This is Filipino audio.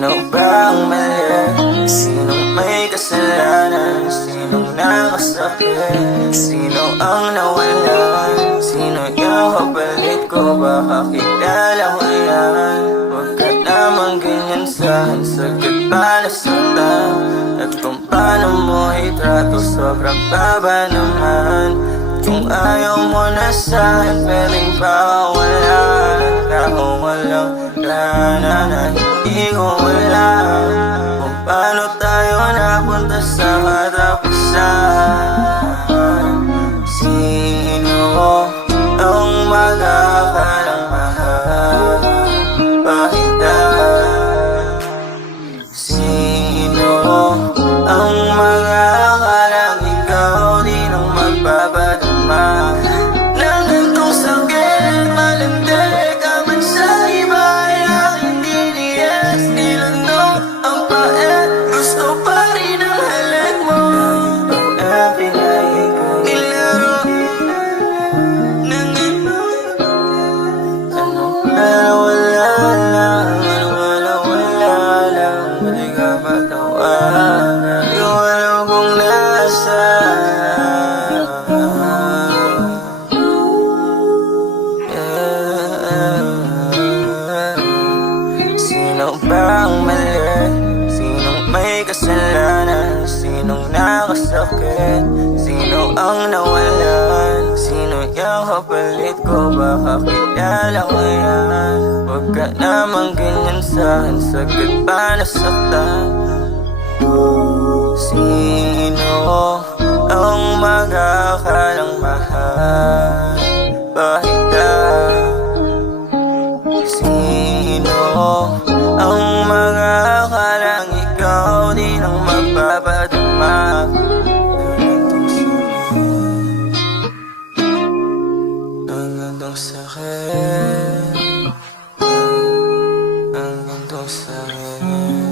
Sino ba ang mali? Sinong may kasalanan? Sinong nakasakit? Sino ang nawalan? Sino yung kapalit ko? Baka kilala mo yan. Huwag ka naman ganyan sa'kin, sagot pa nasaktan. At kung paano mo itrato, sobrang baba naman. Kung ayaw mo na sa'kin, pwedeng pakawalan. Kahong walang lana na hindi ko alam kung paano tayo napunta sa katapusan. Sino ang magkakalang mahal? Bakit sino ang magkakalang ikaw din ang magpapadama? Nang itong sakit malamdag kaman sa iba ay aking DDS. Nilano ang pait, gusto pa rin ang halag mo. Na pinay ko nilaro ng ano pero wala lang, wala lang. Hindi ka matawanan, di ko alam kung nasaan. Sino ba ang mali? Sinong may kasalanan? Sinong nakasakit? Sino ang nawalan? Sino yung kapalit ko? Baka kilala ko yan. Huwag ka naman ganyan sa'kin, sagot pa nasaktan. Sino ang magkakalang mahal? Bakit sino ang magkakalang ikaw din ang magpapadama? Ang gandong sakit, ang gandong sakit.